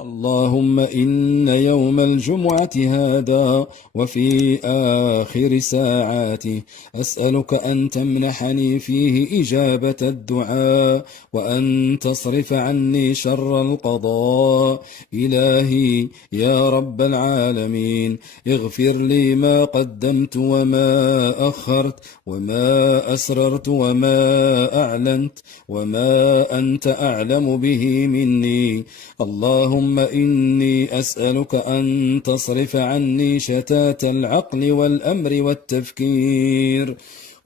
اللهم إن يوم الجمعة هذا وفي آخر ساعاته أسألك أن تمنحني فيه إجابة الدعاء، وأن تصرف عني شر القضاء. إلهي يا رب العالمين، اغفر لي ما قدمت وما أخرت، وما أسررت وما أعلنت، وما أنت أعلم به مني. اللهم إني أسألك أن تصرف عني شتات العقل والأمر والتفكير،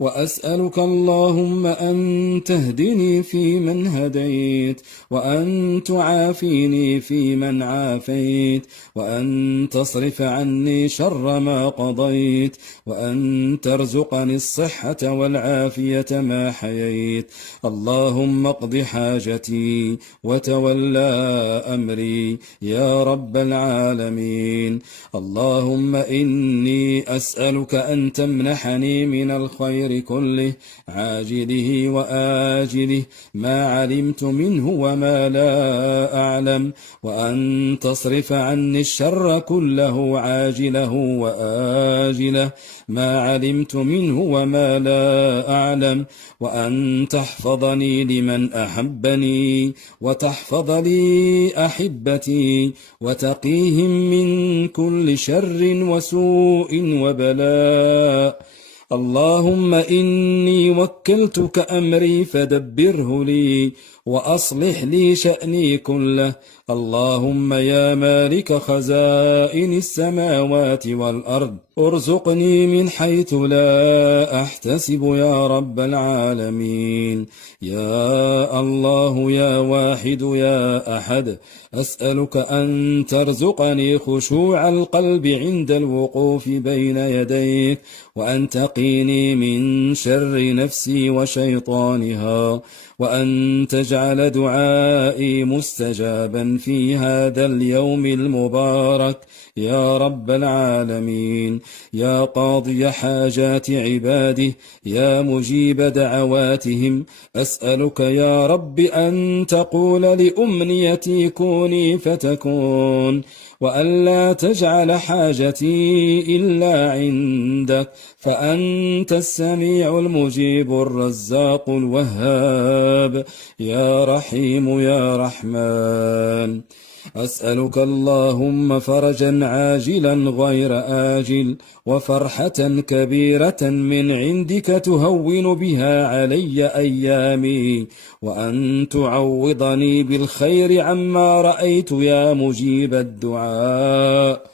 وأسألك اللهم أن تهدني فيمن هديت، وأن تعافيني فيمن عافيت، وأن تصرف عني شر ما قضيت، وأن ترزقني الصحة والعافية ما حييت. اللهم اقض حاجتي وتولى أمري يا رب العالمين. اللهم إني أسألك أن تمنحني من الخير كله عاجله وآجله ما علمت منه وما لا أعلم، وأن تصرف عني الشر كله عاجله وآجله ما علمت منه وما لا أعلم، وأن تحفظني لمن أحبني، وتحفظ لي أحبتي، وتقيهم من كل شر وسوء وبلاء. اللهم إني وكلتك أمري فدبره لي، وأصلح لي شأني كله. اللهم يا مالك خزائن السماوات والأرض، ارزقني من حيث لا أحتسب يا رب العالمين. يا الله يا واحد يا أحد، أسألك أن ترزقني خشوع القلب عند الوقوف بين يديك، وأن تقيني من شر نفسي وشيطانها، وأن تجعل دعائي مستجابا في هذا اليوم المبارك يا رب العالمين. يا قاضي حاجات عباده، يا مجيب دعواتهم، أسألك يا رب أن تقول لأمنيتي كوني فتكون، وألا تجعل حاجتي إلا عندك، فأنت السميع المجيب الرزاق الوهاب يا رحيم يا رحمن. أسألك اللهم فرجا عاجلا غير آجل، وفرحة كبيرة من عندك تهون بها علي أيامي، وأن تعوضني بالخير عما رأيت يا مجيب الدعاء.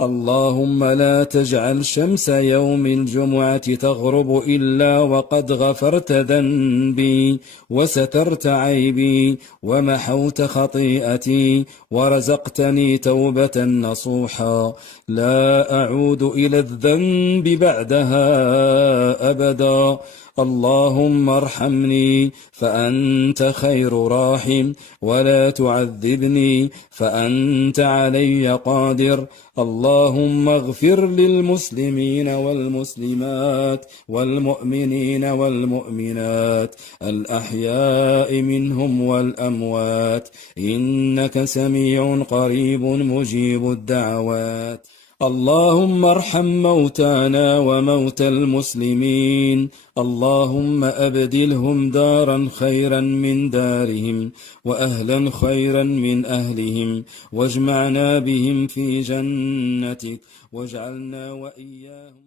اللهم لا تجعل شمس يوم الجمعة تغرب إلا وقد غفرت ذنبي، وسترت عيبي، ومحوت خطيئتي، ورزقتني توبة نصوحا لا أعود إلى الذنب بعدها أبدا. اللهم ارحمني فأنت خير راحم، ولا تعذبني فأنت علي قادر. اللهم اغفر للمسلمين والمسلمات والمؤمنين والمؤمنات الأحياء منهم والأموات، إنك سميع قريب مجيب الدعوات. اللهم ارحم موتانا وموتى المسلمين، اللهم أبدلهم دارا خيرا من دارهم، وأهلا خيرا من أهلهم، واجمعنا بهم في جنتك، واجعلنا وإياهم